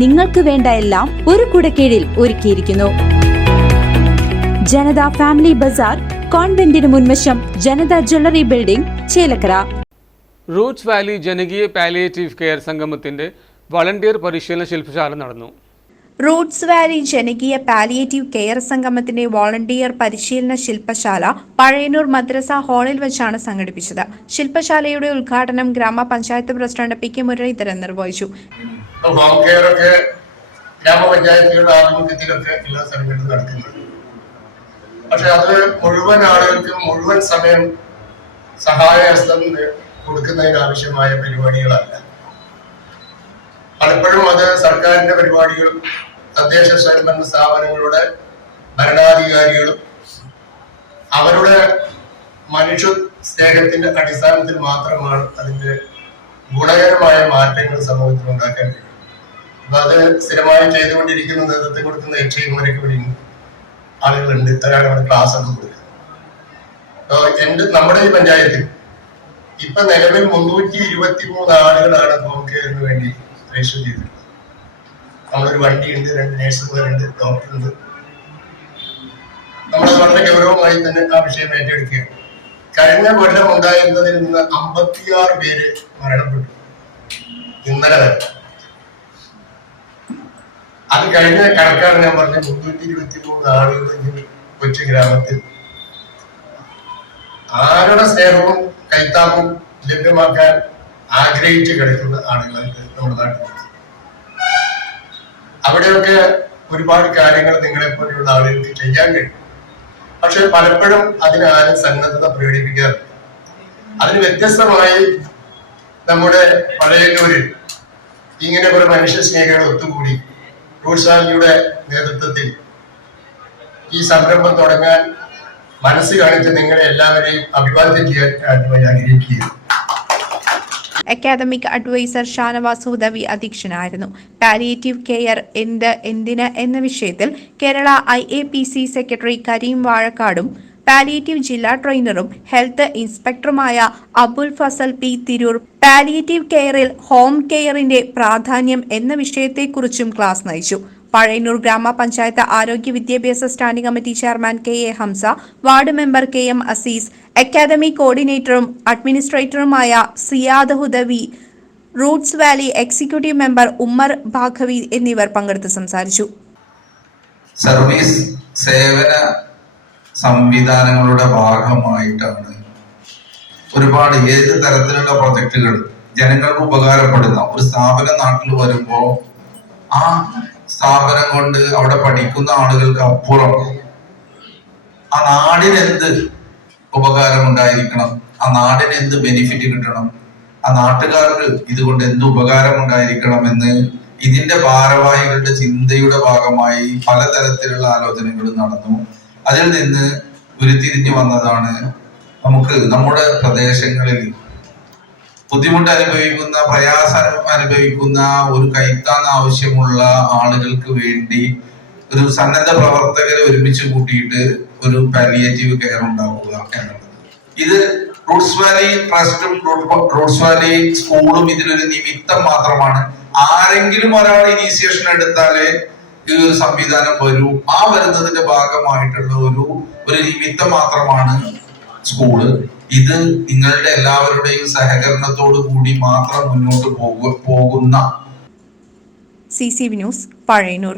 നിങ്ങൾക്ക് വേണ്ട എല്ലാം ഒരു കുടക്കീഴിൽ ഒരുക്കിയിരിക്കുന്നു. ജനത ഫാമിലി ബസാർ കോൺവെന്റിന് മുൻവശം Janata jewellery building Chelakkara. Roots Valley ജനകീയ പാലിയേറ്റീവ് കെയർ സംഗമത്തിന്റെ വളണ്ടിയർ പരിശീലന ശില്പശാല നടന്നു. റൂട്ട്സ് വാലി ജനകീയ പാലിയേറ്റീവ് കെയർ സംഗമത്തിന്റെ വോളണ്ടിയർ പരിശീലന ശില്പശാല പഴയന്നൂർ മദ്രസ ഹാളിൽ വെച്ചാണ് സംഘടിപ്പിച്ചത്. ശില്പശാലയുടെ ഉദ്ഘാടനം ഗ്രാമപഞ്ചായത്ത് പ്രസിഡന്റ് പി കെ മുരളീധരൻ നിർവഹിച്ചു. ഹോം കെയർ ഒക്കെ ഗ്രാമപഞ്ചായത്തുകളുടെ ആഭിമുഖ്യത്തിലൊക്കെ എല്ലാ സ്ഥലങ്ങളിലും നടക്കുന്നുണ്ട്. പക്ഷെ അത് മുഴുവൻ ആളുകൾക്കും മുഴുവൻ സമയം സഹായഹസ്തം കൊടുക്കുന്നതിന് ആവശ്യമായ പരിപാടികളല്ല. പലപ്പോഴും അത് സർക്കാരിന്റെ പരിപാടികളും തദ്ദേശ സ്വയംഭരണ സ്ഥാപനങ്ങളുടെ ഭരണാധികാരികളും അവരുടെ മനുഷ്യ സ്നേഹത്തിന്റെ അടിസ്ഥാനത്തിൽ മാത്രമാണ് അതിന്റെ ഗുണകരമായ മാറ്റങ്ങൾ സമൂഹത്തിൽ ഉണ്ടാക്കാൻ കഴിയും അപ്പൊ അത് സ്ഥിരമായി ചെയ്തുകൊണ്ടിരിക്കുന്ന നേതൃത്വം കൊടുക്കുന്ന യക്ഷയന്മാരൊക്കെ ഇവിടെ. ആളുകളുണ്ട്. അതാണ് അവിടെ ക്ലാസ് ഒക്കെ കൊടുക്കുന്നത് അപ്പൊ എന്റെ നമ്മുടെ ഈ പഞ്ചായത്തിൽ ഇപ്പൊ നിലവിൽ മുന്നൂറ്റി ഇരുപത്തി മൂന്ന് ആളുകളാണ് ഹോം കെയറിന് വേണ്ടി രജിസ്റ്റർ ചെയ്തിട്ടുള്ളത്. നമ്മളൊരു വണ്ടിയുണ്ട് രണ്ട് നേഴ്സുമാരുണ്ട് ഡോക്ടറുണ്ട് നമ്മൾ വളരെ ഗൗരവമായി തന്നെ ആ വിഷയം ഏറ്റെടുക്കുകയാണ്. കഴിഞ്ഞ കൊല്ലം ഉണ്ടായിരുന്നതിൽ നിന്ന് അമ്പത്തിയാറ് പേര് മരണപ്പെട്ടു. ഇന്നലെ വരെ. അത് കഴിഞ്ഞ കണക്കാണ് ഞാൻ പറഞ്ഞ മുന്നൂറ്റി ഇരുപത്തി മൂന്ന് ആളുകൾ കൊച്ചു ഗ്രാമത്തിൽ. ആരുടെ സ്നേഹവും കൈത്താക്കും ലഭ്യമാക്കാൻ ആഗ്രഹിച്ച് കിടക്കുന്ന ആളുകളായിട്ട് നമ്മുടെ നാട്ടിൽ. അവിടെയൊക്കെ ഒരുപാട് കാര്യങ്ങൾ നിങ്ങളെ പോലെയുള്ള ആളുകൾക്ക് ചെയ്യാൻ കഴിയും. പക്ഷെ പലപ്പോഴും അതിന് ആരും സന്നദ്ധത പ്രകടിപ്പിക്കാറില്ല. അതിന് വ്യത്യസ്തമായി നമ്മുടെ പഴയന്നൂരിൽ ഇങ്ങനെ കുറെ മനുഷ്യ സ്നേഹികൾ ഒത്തുകൂടി റൂട്ട്സാലിയുടെ നേതൃത്വത്തിൽ ഈ സംരംഭം തുടങ്ങാൻ മനസ്സ് കാണിച്ച നിങ്ങളെ എല്ലാവരെയും അഭിവാദ്യം ചെയ്യാൻ ആഗ്രഹിക്കുകയാണ്. അക്കാദമിക് അഡ്വൈസർ ഷാനവാസ് ഉദവി അധ്യക്ഷനായിരുന്നു പാലിയേറ്റീവ് കെയർ എന്ത് എന്തിന് എന്ന വിഷയത്തിൽ കേരള ഐ സെക്രട്ടറി കരീം വാഴക്കാടും പാലിയേറ്റീവ് ജില്ലാ ട്രെയിനറും ഹെൽത്ത് ഇൻസ്പെക്ടറുമായ അബുൽ ഫസൽ പി തിരൂർ. പാലിയേറ്റീവ് കെയറിൽ ഹോം കെയറിന്റെ പ്രാധാന്യം എന്ന വിഷയത്തെക്കുറിച്ചും ക്ലാസ് നയിച്ചു. പഴയന്നൂർ ഗ്രാമപഞ്ചായത്ത് ആരോഗ്യ വിദ്യാഭ്യാസ standing committee chairman K A Hamsa ward member K M Azeez academy കോർഡിനേറ്ററും അഡ്മിനിസ്ട്രേറ്ററുമായ Siyad Hudawi Roots Valley executive member Ummer Baqavi എന്നിവർ പങ്കെടുത്ത് സംസാരിച്ചു. സർവീസ് സേവന സംവിധാനങ്ങളുടെ ഭാഗമായിട്ടാണ്. ഒരുപാട് ഏത് തരത്തിലുള്ള പ്രൊജക്ടുകൾ ജനങ്ങൾക്ക് ഉപകാരപ്പെടുന്ന ഒരു സ്ഥാപനം നാട്ടിൽ വരുമ്പോൾ ആ സ്ഥാപനം കൊണ്ട് അവിടെ പഠിക്കുന്ന ആളുകൾക്ക് അപ്പുറം ആ നാടിന് എന്ത് ഉപകാരം ഉണ്ടായിരിക്കണം ആ നാടിന് എന്ത് ബെനിഫിറ്റ് കിട്ടണം? ആ നാട്ടുകാർക്ക് ഇതുകൊണ്ട് എന്ത് ഉപകാരം ഉണ്ടായിരിക്കണം എന്ന് ഇതിന്റെ ഭാരവാഹികളുടെ ചിന്തയുടെ ഭാഗമായി പലതരത്തിലുള്ള ആലോചനകൾ നടന്നു. അതിൽ നിന്ന് ഉരുത്തിരിഞ്ഞു വന്നതാണ് നമുക്ക് നമ്മുടെ പ്രദേശങ്ങളിൽ ബുദ്ധിമുട്ട് അനുഭവിക്കുന്ന പ്രയാസം അനുഭവിക്കുന്ന ഒരു കൈത്താൻ ആവശ്യമുള്ള ആളുകൾക്ക് വേണ്ടി ഒരു സന്നദ്ധ പ്രവർത്തകരെ ഒരുമിച്ച് കൂട്ടിയിട്ട് ഒരു പാലിയേറ്റീവ് കെയർ ഉണ്ടാക്കുക എന്നുള്ളത്. ഇത് റൂട്ട്സ് വാലി ട്രസ്റ്റും റൂട്ട്സ് വാലി സ്കൂളും ഇതിലൊരു നിമിത്തം മാത്രമാണ്. ആരെങ്കിലും ഒരാൾ ഇനീഷ്യേഷൻ എടുത്താലേ ഈ ഒരു സംവിധാനം വരൂ ആ വരുന്നതിന്റെ ഭാഗമായിട്ടുള്ള ഒരു ഒരു നിമിത്തം മാത്രമാണ് സ്കൂൾ ഇത് നിങ്ങളുടെ എല്ലാവരുടെയും സഹകരണത്തോടു കൂടി മാത്രം മുന്നോട്ട് പോകു പോകുന്ന. C C news Pazhayannur.